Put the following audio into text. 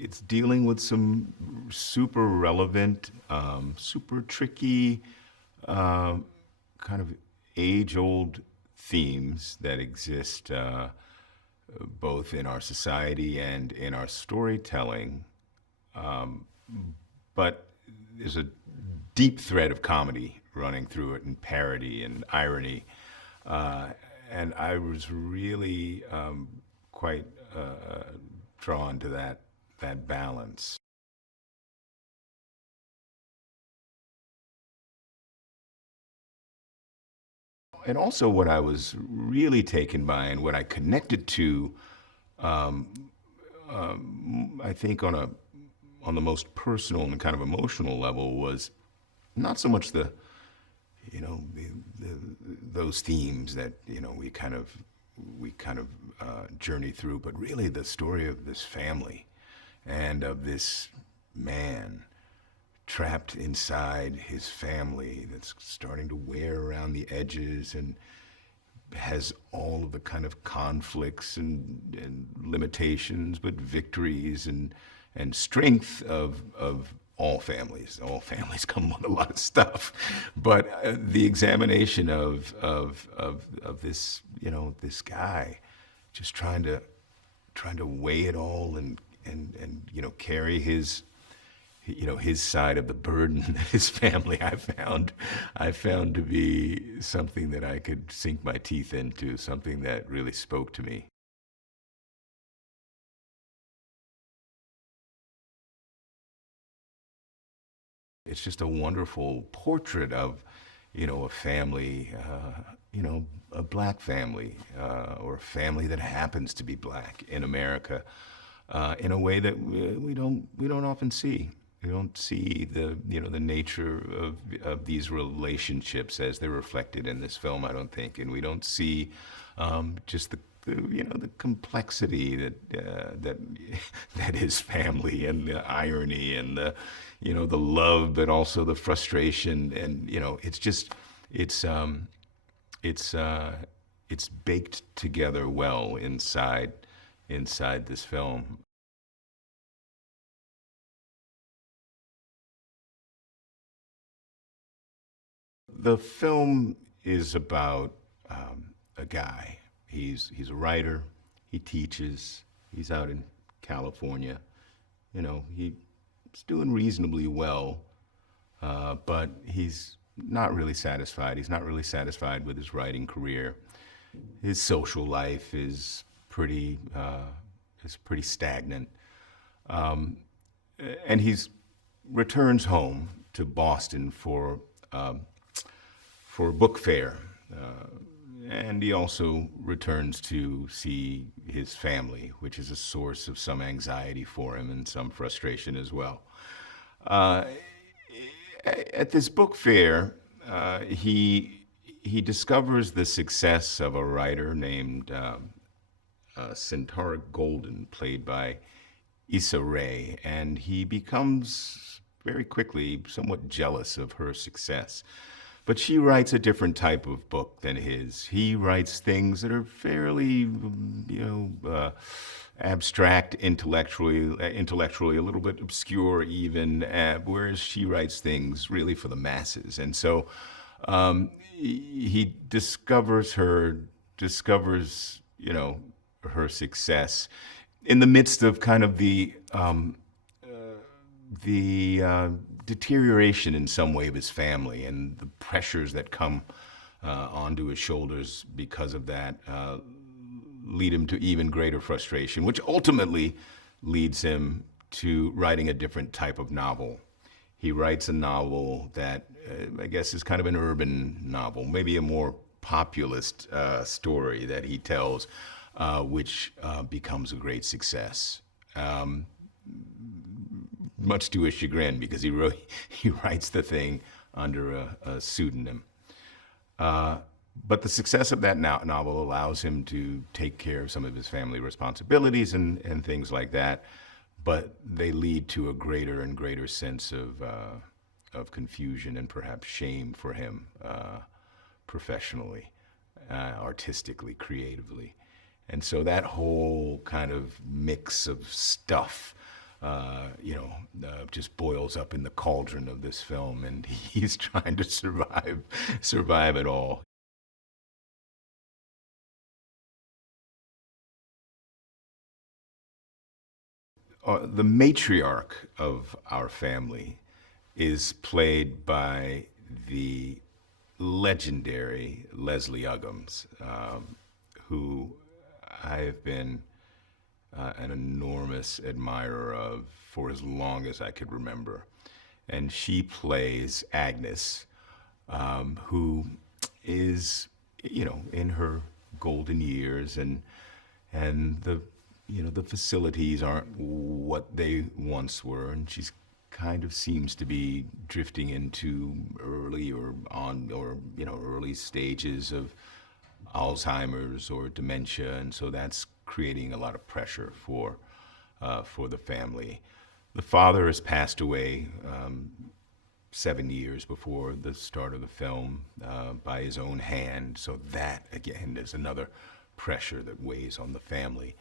it's dealing with some super relevant, super tricky, kind of age-old themes that exist both in our society and in our storytelling. But there's a deep thread of comedy running through it, and parody and irony. And I was really quite drawn to that balance. And also, what I was really taken by and what I connected to, I think on the most personal and kind of emotional level, was not so much those themes that we kind of journey through, but really the story of this family and of this man trapped inside his family that's starting to wear around the edges and has all of the kind of conflicts and limitations, but victories and strength of all families. All families come with a lot of stuff, but the examination of this, this guy just trying to weigh it all and carry his side of the burden that his family I found to be something that I could sink my teeth into, something that really spoke to me. It's just a wonderful portrait of, a family, a black family, or a family that happens to be black in America, in a way that we don't often see. We don't see the nature of these relationships as they're reflected in this film, I don't think, and we don't see just the complexity that that is family, and the irony, and the love, but also the frustration, and it's just it's it's baked together well inside this film. The film is about a guy. He's a writer. He teaches. He's out in California. He's doing reasonably well, but he's not really satisfied. He's not really satisfied with his writing career. His social life is pretty stagnant, um, and he's returns home to Boston for a book fair. And he also returns to see his family, which is a source of some anxiety for him and some frustration as well. Uh, at this book fair, he discovers the success of a writer named Centauric Golden, played by Issa, and he becomes very quickly somewhat jealous of her success. But she writes a different type of book than his. He writes things that are fairly, abstract, intellectually a little bit obscure even, whereas she writes things really for the masses. And so he discovers, her success in the midst of kind of the deterioration in some way of his family, and the pressures that come onto his shoulders because of that lead him to even greater frustration, which ultimately leads him to writing a different type of novel. He writes a novel that I guess is kind of an urban novel, maybe a more populist story that he tells, which becomes a great success. Much to his chagrin, because he writes the thing under a pseudonym. But the success of that novel allows him to take care of some of his family responsibilities and things like that. But they lead to a greater and greater sense of confusion and perhaps shame for him, professionally, artistically, creatively. And so that whole kind of mix of stuff just boils up in the cauldron of this film, and he's trying to survive it all. The matriarch of our family is played by the legendary Leslie Uggams, who I have been an enormous admirer of for as long as I could remember. And she plays Agnes, who is, in her golden years, and the facilities aren't what they once were, and she's kind of seems to be drifting into early stages of Alzheimer's or dementia, and so that's creating a lot of pressure for the family. The father has passed away 7 years before the start of the film by his own hand, so that again is another pressure that weighs on the family.